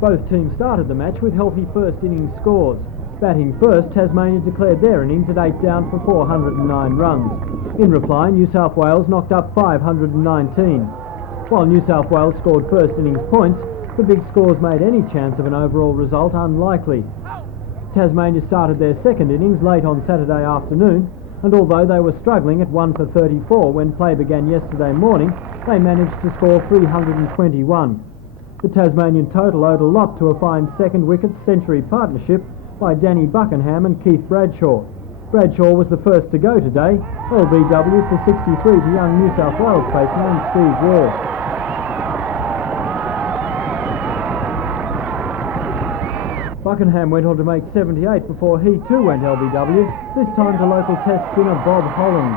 Both teams started the match with healthy first innings scores. Batting first, Tasmania declared their innings at 8 down for 409 runs. In reply, New South Wales knocked up 519. While New South Wales scored first innings points, the big scores made any chance of an overall result unlikely. Tasmania started their second innings late on Saturday afternoon, and although they were struggling at 1 for 34 when play began yesterday morning, they managed to score 321. The Tasmanian total owed a lot to a fine second wicket century partnership by Danny Buckingham and Keith Bradshaw. Bradshaw was the first to go today, LBW for 63 to young New South Wales batsman Steve Waugh. Buckingham went on to make 78 before he too went LBW, this time to local test spinner Bob Holland.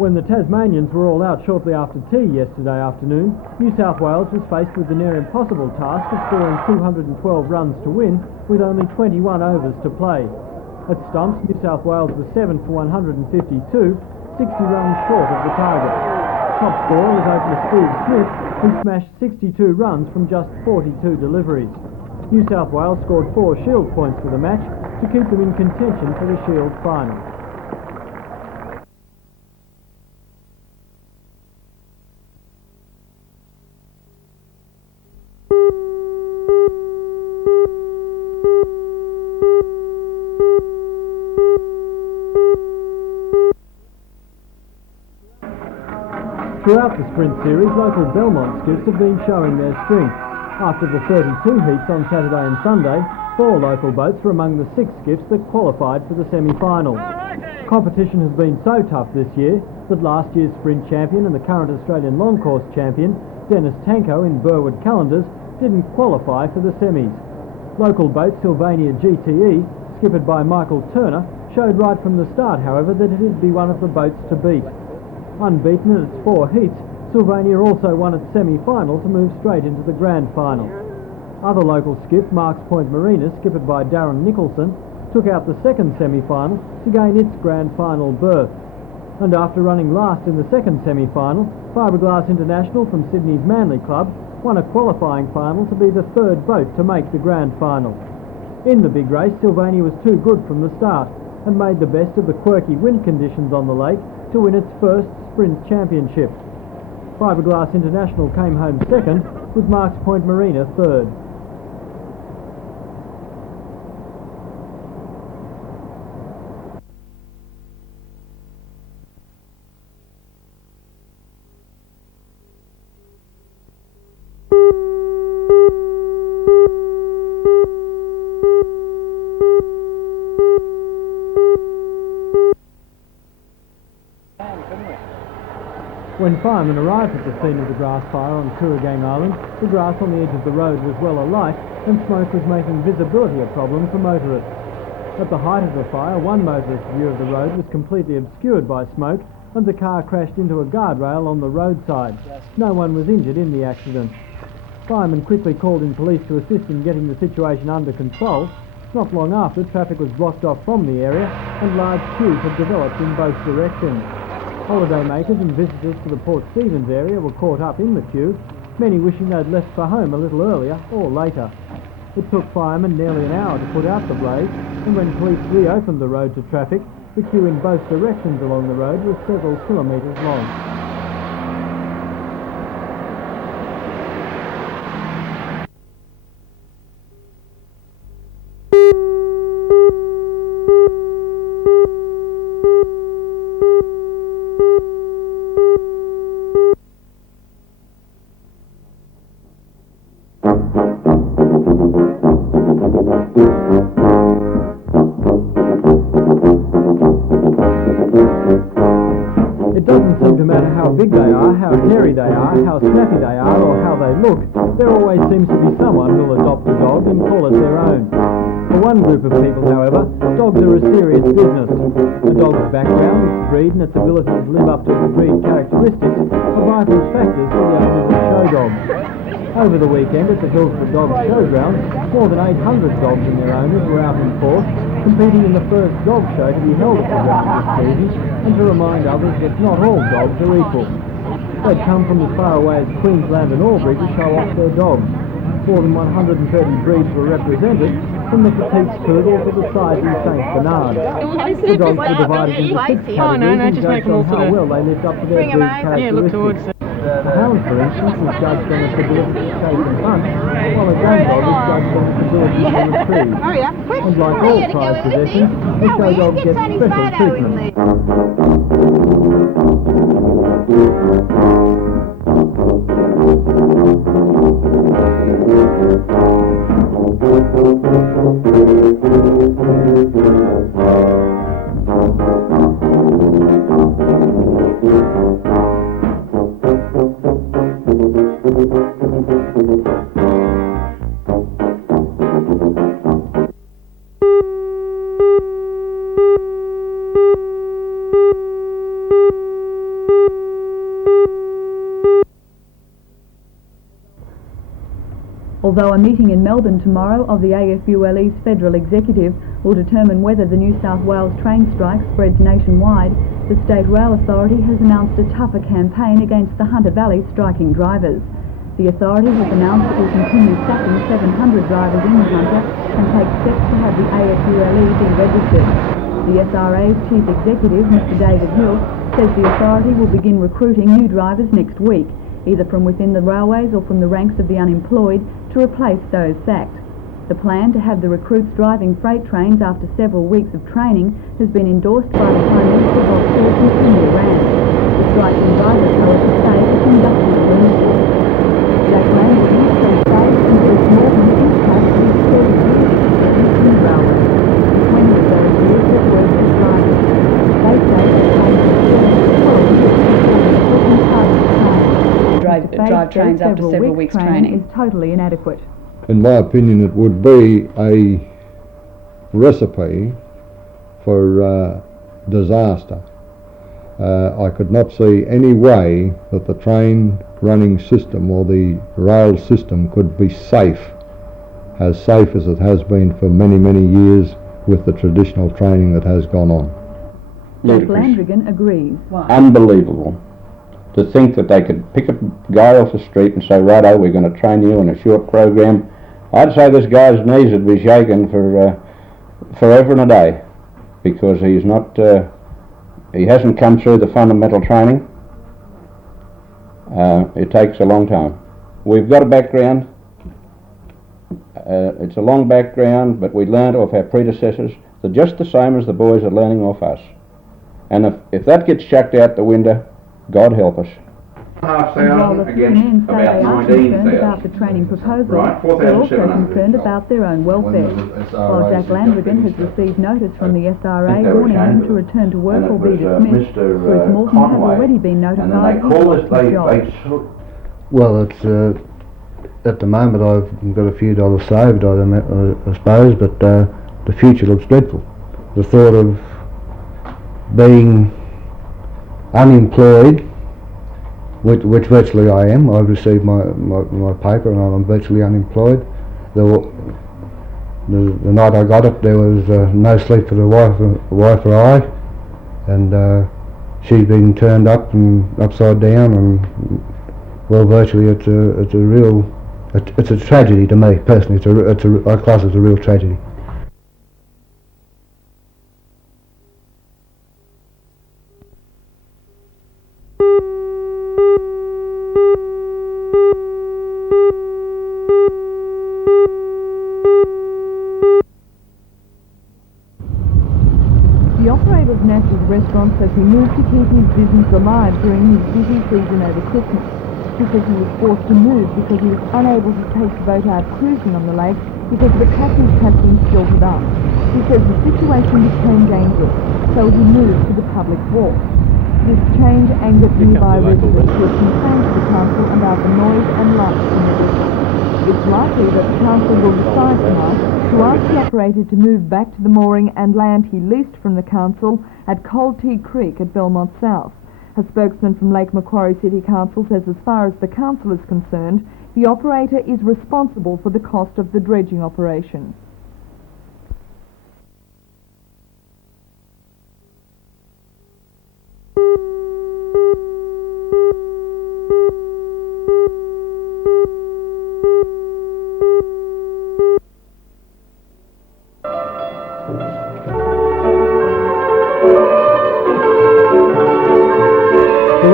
When the Tasmanians were all out shortly after tea yesterday afternoon, New South Wales was faced with the near impossible task of scoring 212 runs to win with only 21 overs to play. At stumps, New South Wales was 7 for 152, 60 runs short of the target. Top scorer was opener Steve Smith, who smashed 62 runs from just 42 deliveries. New South Wales scored 4 Shield points for the match to keep them in contention for the Shield final. Throughout the sprint series, local Belmont skiffs have been showing their strength. After the 32 heats on Saturday and Sunday, 4 local boats were among the 6 skiffs that qualified for the semi-finals. Competition has been so tough this year that last year's sprint champion and the current Australian long course champion, Dennis Tanko in Burwood Calendars, didn't qualify for the semis. Local boat Sylvania GTE, skippered by Michael Turner, showed right from the start, however, that it'd be one of the boats to beat. Unbeaten in its 4 heats, Sylvania also won its semi-final to move straight into the grand final. Other local skiff, Marks Point Marina, skippered by Darren Nicholson, took out the second semi-final to gain its grand final berth. And after running last in the second semi-final, Fiberglass International from Sydney's Manly Club won a qualifying final to be the 3rd boat to make the grand final. In the big race, Sylvania was too good from the start and made the best of the quirky wind conditions on the lake to win its first sprint championship. Fiberglass International came home second, with Marks Point Marina third. When firemen arrived at the scene of the grass fire on Kooragang Island, the grass on the edge of the road was well alight and smoke was making visibility a problem for motorists. At the height of the fire, one motorist's view of the road was completely obscured by smoke and the car crashed into a guardrail on the roadside. No one was injured in the accident. Firemen quickly called in police to assist in getting the situation under control. Not long after, traffic was blocked off from the area and large queues had developed in both directions. Holidaymakers and visitors to the Port Stephens area were caught up in the queue, many wishing they'd left for home a little earlier or later. It took firemen nearly an hour to put out the blaze, and when police reopened the road to traffic, the queue in both directions along the road was several kilometres long. It doesn't seem to matter how big they are, how hairy they are, how snappy they are, or how they look. There always seems to be someone who'll adopt a dog and call it their own. For one group of people, however, dogs are a serious business. A dog's background, its breed and its ability to live up to its breed characteristics are vital factors for the owners of show dogs. Over the weekend at the Hillsborough Dogs Showground, more than 800 dogs and their owners were out in force, competing in the first dog show to be held at the ground this season, and to remind others that not all dogs are equal. They'd come from as far away as Queensland and Albury to show off their dogs. more than 130 breeds were represented, from the petite poodle to the sizing Saint Bernard. The dogs were divided into 6 categories and judged on how well they lived up to their breed characteristics. A hound, for instance, is judged on its ability to chase and hunt, while a gun dog is judged on its ability to retrieve. And like all prized possessions, the show dog gets special treatment. Although a meeting in Melbourne tomorrow of the AFULE's federal executive will determine whether the New South Wales train strike spreads nationwide, the State Rail Authority has announced a tougher campaign against the Hunter Valley striking drivers. The authority has announced it will continue sacking 700 drivers in the Hunter and take steps to have the AFULE be registered. The SRA's chief executive, Mr David Hill, says the authority will begin recruiting new drivers next week, either from within the railways or from the ranks of the unemployed, to replace those sacked. The plan to have the recruits driving freight trains after several weeks of training has been endorsed by the Prime Minister of Torres and Premier Rand. The striking drivers, however, say it's industrial limits. Jack Landry says safe and Bruce Morgan each have to be 30 years in the railway. 20 of those years have worked as drivers. They say that trains are drive trains after several weeks training is totally inadequate. In my opinion, it would be a recipe for disaster. I could not see any way that the train running system or the rail system could be safe as it has been for many, many years with the traditional training that has gone on. Jack Landrigan agrees. Why? Unbelievable. To think that they could pick a guy off the street and say, righto, we're going to train you in a short program. I'd say this guy's knees would be shaken for forever and a day, because he's not, he hasn't come through the fundamental training. It takes a long time. We've got a background. It's a long background, but we learned off our predecessors. They're just the same as the boys are learning off us. And if that gets chucked out the window, God help us. While the three men say they are concerned about the training proposal, they're also concerned about their own welfare. While Jack Landrigan has received notice from the SRA warning him to return to work or be dismissed, Bruce Morton has already been notified he's lost his job. Well, it's at the moment I've got a few dollars saved, I suppose, but the future looks dreadful. The thought of being unemployed, which virtually I am. I've received my paper and I'm virtually unemployed. The night I got it, there was no sleep for the wife or I, and she's been turned up and upside down, and well, virtually it's a tragedy to me personally. I class it as a real tragedy. The operator of Nash's restaurant says he moved to keep his business alive during his busy season over Christmas. He says he was forced to move because he was unable to take the boat out cruising on the lake because the catches had been silted up. He says the situation became dangerous, so he moved to the public wharf. This change angered nearby residents who have complained to the council about the noise and lights in the restaurant. It's likely that the council will decide tonight to ask the operator to move back to the mooring and land he leased from the council at Cold Tea Creek at Belmont South. A spokesman from Lake Macquarie City Council says as far as the council is concerned, the operator is responsible for the cost of the dredging operation. The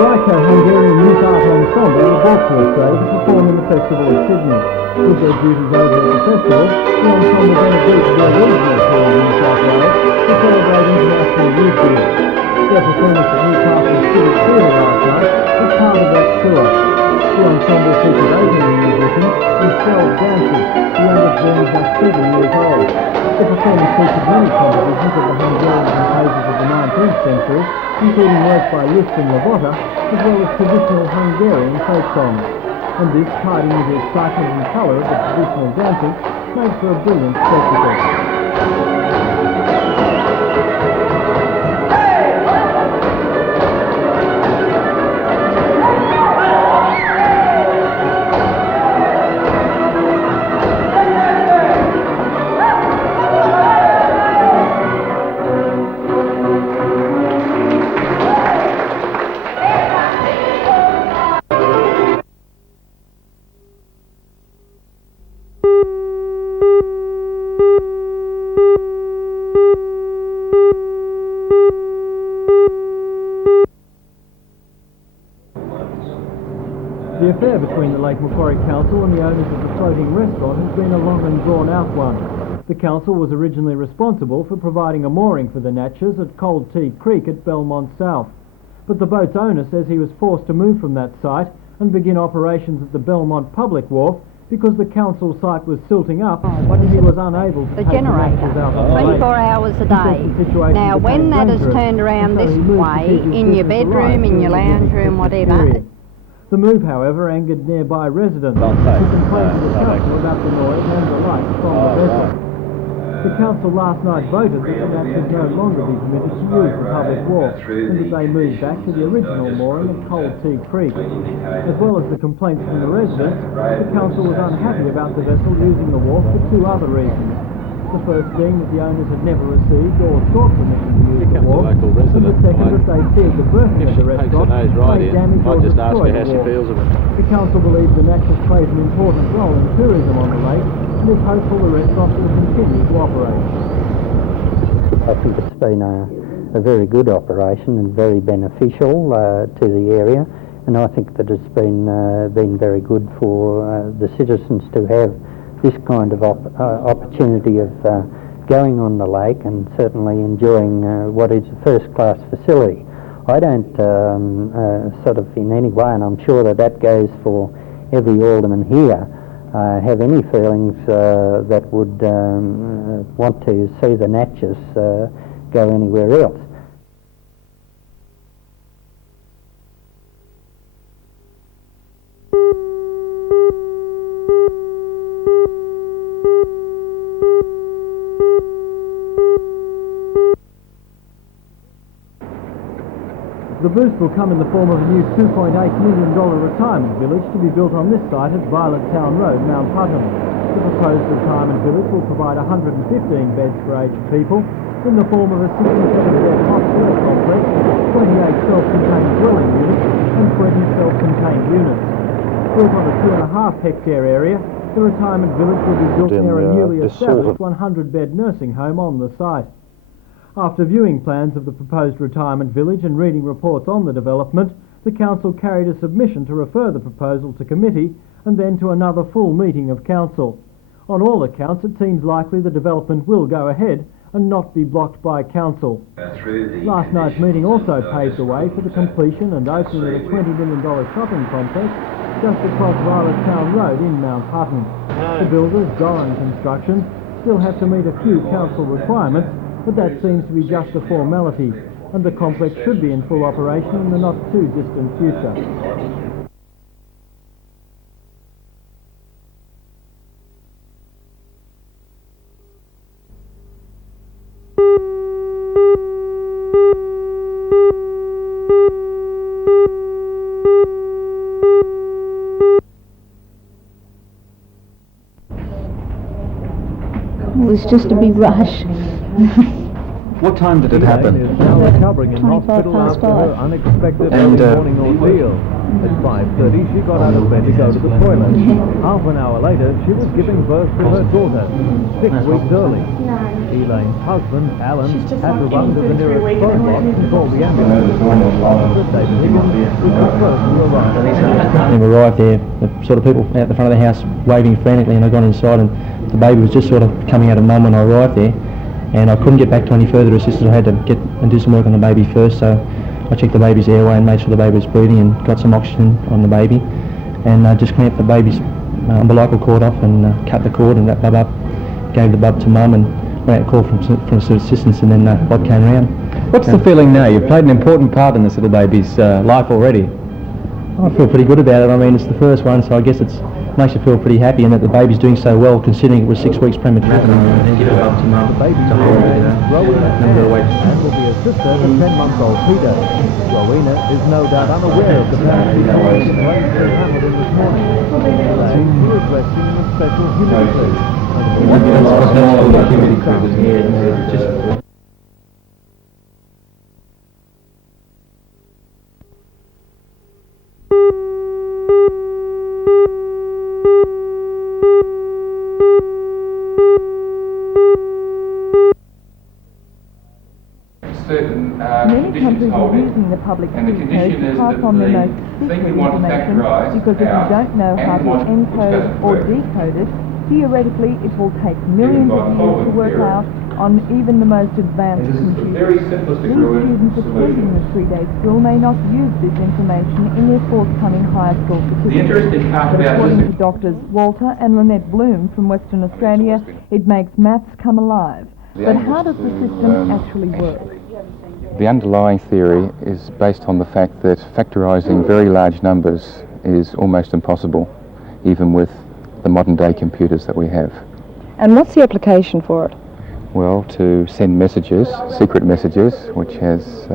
Ryco-Hungarian Youth Art Ensemble were brought to Australia to perform in the Festival of Sydney. With their duties over at the festival, the ensemble then agreed to do a regional tour of New South Wales to celebrate International Youth Year. Their performance at Newcastle Civic Theatre last night was part of that tour. The ensemble featured 18 musicians and 12 dancers, the youngest being just 7 years old. The performance featured many compositions of the Hungarian composers of the 19th century, including works by Liszt and Lavotta, as well as traditional Hungarian folk songs. And this, tied in with the excitement and colour of the traditional dancing, made for a brilliant spectacle. The affair between the Lake Macquarie Council and the owners of the floating restaurant has been a long and drawn-out one. The council was originally responsible for providing a mooring for the Natchez at Cold Tea Creek at Belmont South. But the boat's owner says he was forced to move from that site and begin operations at the Belmont Public Wharf because the council site was silting up and he was unable to take the Natchez out on the lake. 24 hours a day. Now when that is turned around this way, in your bedroom, in your lounge room, whatever. The move, however, angered nearby residents who complained to the council about the noise and the light from the vessel. The council last night voted that the Natchez no longer be permitted to use the public wharf and that they move back to the original mooring at Cold Tea Creek. As well as the complaints from the residents, the council was unhappy about the vessel using the wharf for two other reasons. The first being that the owners had never received or sought permission to use the wharf, and the second that they feared the berthing of the restaurant may damage or destroy the wharf. The council believes the Natchez plays an important role in tourism on the lake and is hopeful the restaurant will continue to operate. I think it's been a very good operation and very beneficial to the area, and I think that it's been very good for the citizens to have this kind of opportunity of going on the lake and certainly enjoying what is a first-class facility. I don't sort of in any way, and I'm sure that goes for every alderman here, have any feelings that would want to see the Natchez go anywhere else. The boost will come in the form of a new $2.8 million retirement village to be built on this site at Violet Town Road, Mount Putnam. The proposed retirement village will provide 115 beds for aged people in the form of a 67-bed hospital complex, 28 self-contained dwelling units and 20 self-contained units. Built on a 2.5-hectare area, the retirement village will be built near a newly established 100-bed nursing home on the site. After viewing plans of the proposed retirement village and reading reports on the development, the council carried a submission to refer the proposal to committee and then to another full meeting of council. On all accounts, it seems likely the development will go ahead and not be blocked by council. Last night's meeting also paved the way for the completion and opening of a $20 million shopping complex just across Violet Town Road in Mount Putnam. The builders, Doran Construction, still have to meet a few council requirements, but that seems to be just a formality, and the complex should be in full operation in the not-too-distant future. It was just a big rush. What time did it happen? Is now recovering in 25 hospital past after her 5. unexpected And, early morning ordeal. At 5:30 she got out of bed to go to the toilet. Half an hour later she was giving birth to her daughter, 6 weeks early. Elaine's husband, Alan, had to run to the nearest phone box and call the ambulance. Officer David Higgins was the first to arrive. When we arrived there, the sort of people out the front of the house waving frantically, and I got inside and the baby was just sort of coming out of mum when I arrived there, and I couldn't get back to any further assistance. I had to get and do some work on the baby first, so I checked the baby's airway and made sure the baby was breathing and got some oxygen on the baby, and just clamped the baby's umbilical cord off and cut the cord and wrapped Bub up, gave the bub to mum and went out a call from some assistance, and then Bob came round. What's the feeling now? You've played an important part in this little baby's life already. I feel pretty good about it. I mean, it's the first one, so I guess it makes you feel pretty happy, and that the baby's doing so well, considering it was 6 weeks premature. And then give it up to mum. The baby's to hold it, number of weeks. And will be a sister to 10-month-old Peter. Rowena is no doubt unaware of the family situation raised in Hamilton this morning. Today, she is resting in a special humidity cruise. Many countries are using the public key code to pass on their most secret information, because if you don't know how to encode or decode it, theoretically it will take millions of years to work out on even the most advanced computers. These students attending the 3-day school may not use this information in their forthcoming higher school certificates. But according to doctors Walter and Lynette Bloom from Western Australia, it makes maths come alive. But how does the system actually work? The underlying theory is based on the fact that factorising very large numbers is almost impossible, even with the modern day computers that we have. And what's the application for it? Well, to send messages, secret messages, which has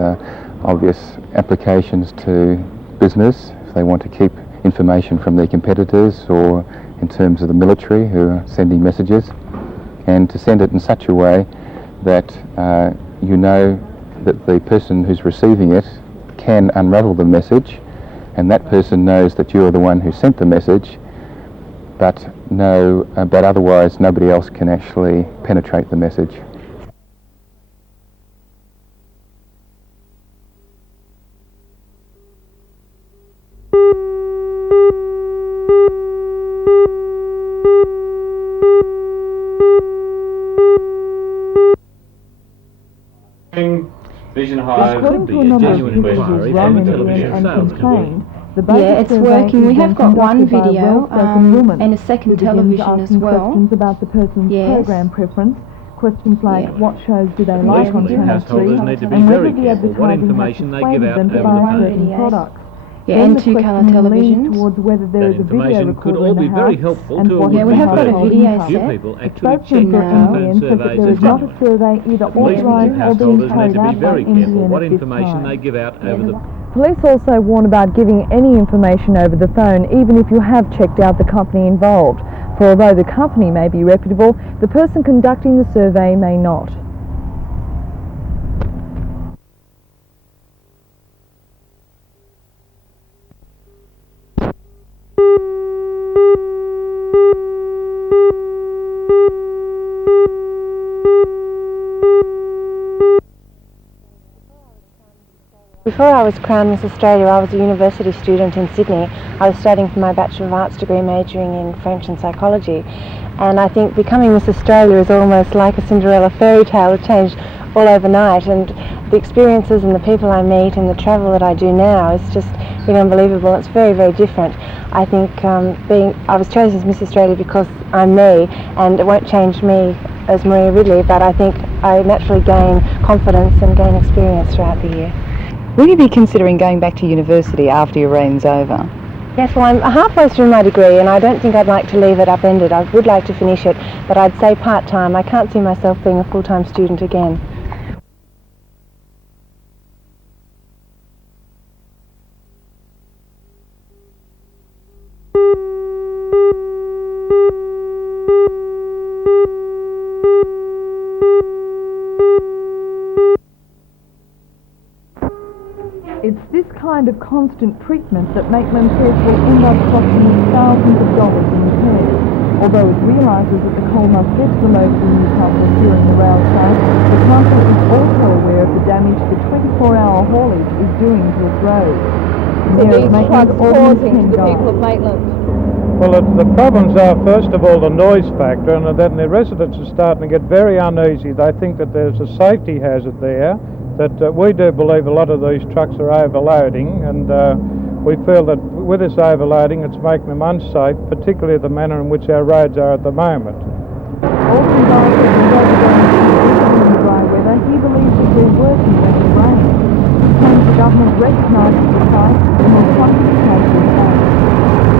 obvious applications to business, if they want to keep information from their competitors, or in terms of the military who are sending messages, and to send it in such a way that you know that the person who's receiving it can unravel the message, and that person knows that you're the one who sent the message, but otherwise nobody else can actually penetrate the message. According to a number of individuals run NBN and complained, the it's working. We have got one video and a second television as well. Questions about the person's program preference, questions like what shows do they like on Channel 3, and whether the advertising has persuaded them to buy certain products. And two-colour televisions. Towards whether there is a video recorder in the house, and what we have got a video set. Spokesman for NBN says that there is not a survey either authorised or being carried out by NBN at this time. Police also warn about giving any information over the phone, even if you have checked out the company involved. For although the company may be reputable, the person conducting the survey may not. Before I was crowned Miss Australia, I was a university student in Sydney. I was studying for my Bachelor of Arts degree, majoring in French and psychology. And I think becoming Miss Australia is almost like a Cinderella fairy tale. It changed all overnight, and the experiences and the people I meet and the travel that I do now is just really unbelievable. It's very, very different. I think I was chosen as Miss Australia because I'm me, and it won't change me as Maria Ridley, but I think I naturally gain confidence and gain experience throughout the year. Will you be considering going back to university after your reign's over? Yes, well, I'm halfway through my degree, and I don't think I'd like to leave it upended. I would like to finish it, but I'd say part-time. I can't see myself being a full-time student again. It's this kind of constant treatment that Maitland says will end up costing thousands of dollars in repairs. Although it realises that the coal must get to the local Newcastle during the rail strike, the council is also aware of the damage the 24-hour haulage is doing to its roads. So these trucks causing to the people of Maitland? Well, the problems are, first of all, the noise factor, and then the residents are starting to get very uneasy. They think that there's a safety hazard there, that we do believe a lot of these trucks are overloading, and we feel that with this overloading it's making them unsafe, particularly the manner in which our roads are at the moment. Although in dry weather, he believes it will worsen when it rains. He claims the government recognises the site and will come to the case in time.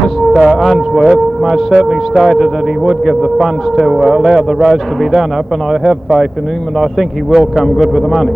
Mr Unsworth most certainly stated that he would give the funds to allow the roads to be done up, and I have faith in him, and I think he will come good with the money.